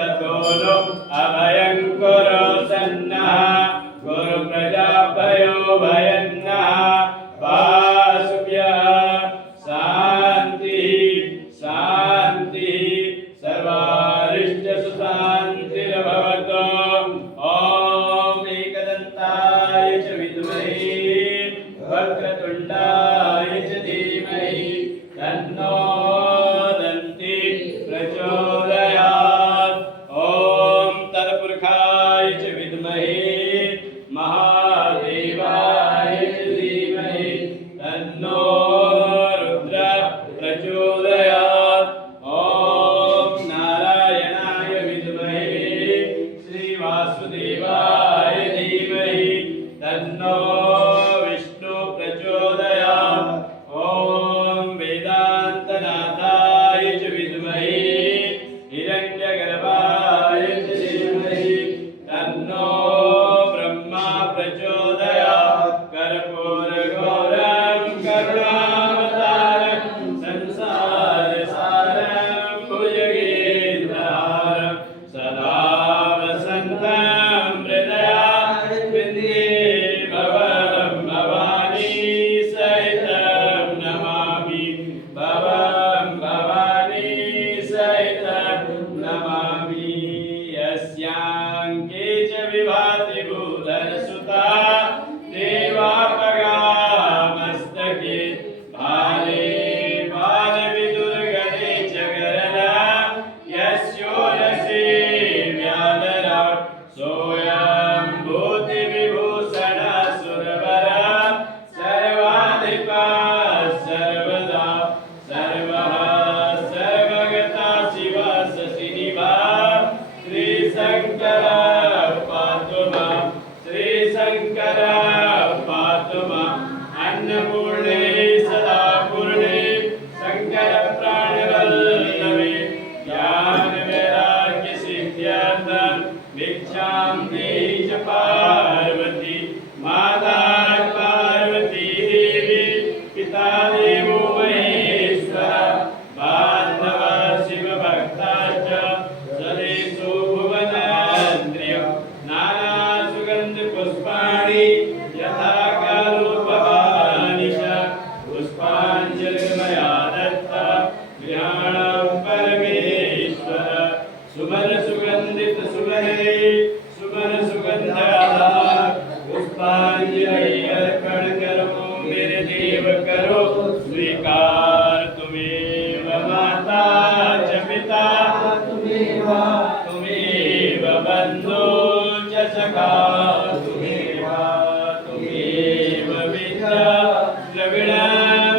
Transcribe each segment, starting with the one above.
ततोनो अभयंकरो सन्नः गुरु प्रजाभयो भयन्नः वासुभ्यः शांति शांति सर्वारिष्ट सुशांतिर्भवतु। ओम एकदन्ताय च विद्महे वक्रतुण्डाय च धीमहि तन्नो दन्ति प्रचोदयात्। ओम तत्पुरुषाय च विद्महे महादेवाय च धीमहि तन्नो रुद्र प्रचोदयात्। ओम नारायणाय विद्महे श्रीवासुदेवाय धीमहि तन्नो विष्णु प्रचोदयात्। ओम वेदान्तनाथाय च विद्महे हिरण्यगर्भाय च धीमहि तन्नो ब्रह्मा प्रचोदयात्। कर्पूरगौरं करुणावतारं संसारसारं भुजगेन्द्रहारं सदा वसन्तं हृदयारविन्दे भवं भवानी सहितं नमामि भवं भवानी सहितं नमामि। यस्याङ्के च विभाति भूधरसुता देवापगा मस्तके भाले बालविदुर्गणे च गरला यस्योरसे व्यालरा सोऽयं भूतिविभूषण सुरवरा सर्वाधिपा सर्वदा सर्वः सर्वगता शिवा शशिनिभा श्रीशङ्कर पातु मां श्रीशङ्कर पातु माम् अन्नपूर्णे सदा पूर्णे शङ्कर प्राणवल्लभे ज्ञानवैराग्य सिद्ध्यर्थं भिक्षां देहि च पार्वती माता पार्वती देवी पिता देवो महेश्वर बान्धव शिवभक्ताश्च सदेशो भुवनन्द्रियं नाना सुगन्धपुष्पाणि यथा कालो भवानि च पुष्पाञ्जलिर्मया दत्ता गृहाणं परमेश्वर सुमन सुगन्धित सुमने सुमन सुगन्धः पुष्पाञ्जलि अर्पण करो मेरे देव करो स्वीकार। तुमेव माता च पिता तुमेव बन्धु च सखा तुमेव विद्या द्रविणं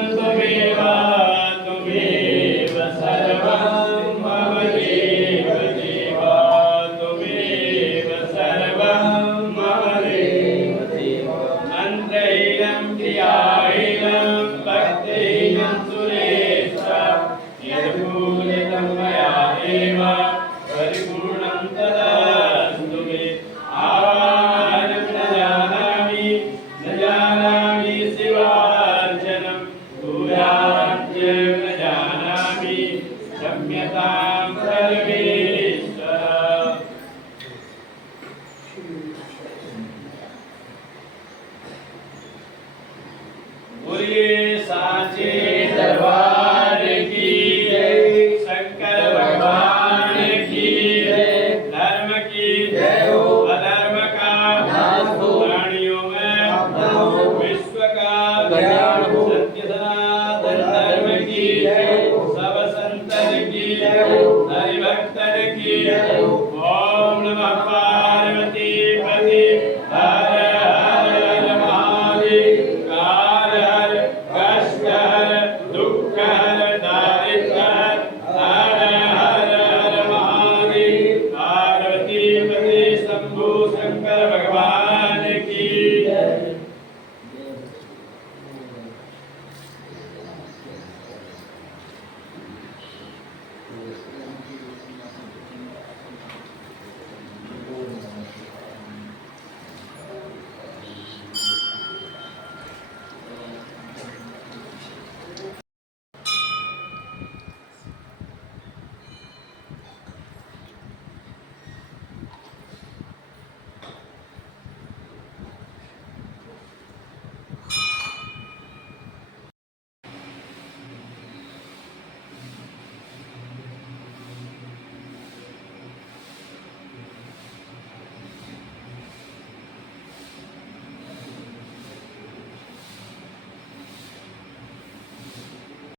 तुमेव सर्वं मम देव देवा तुमेव सर्वं मम देव देवा। मन्त्रहीनं क्रियाहीनं भक्तिहीनं सुरेश यद्भूषितं मया एव परिपूर्णं तदस्तु मे। आवाहनं न जानामि शिवार्चनं पूजार्च्यं न जानामि क्षम्यतां परमेश्वर। बोलिए साचे दरबार की जय, शंकर भगवान की जय, धर्म की जय।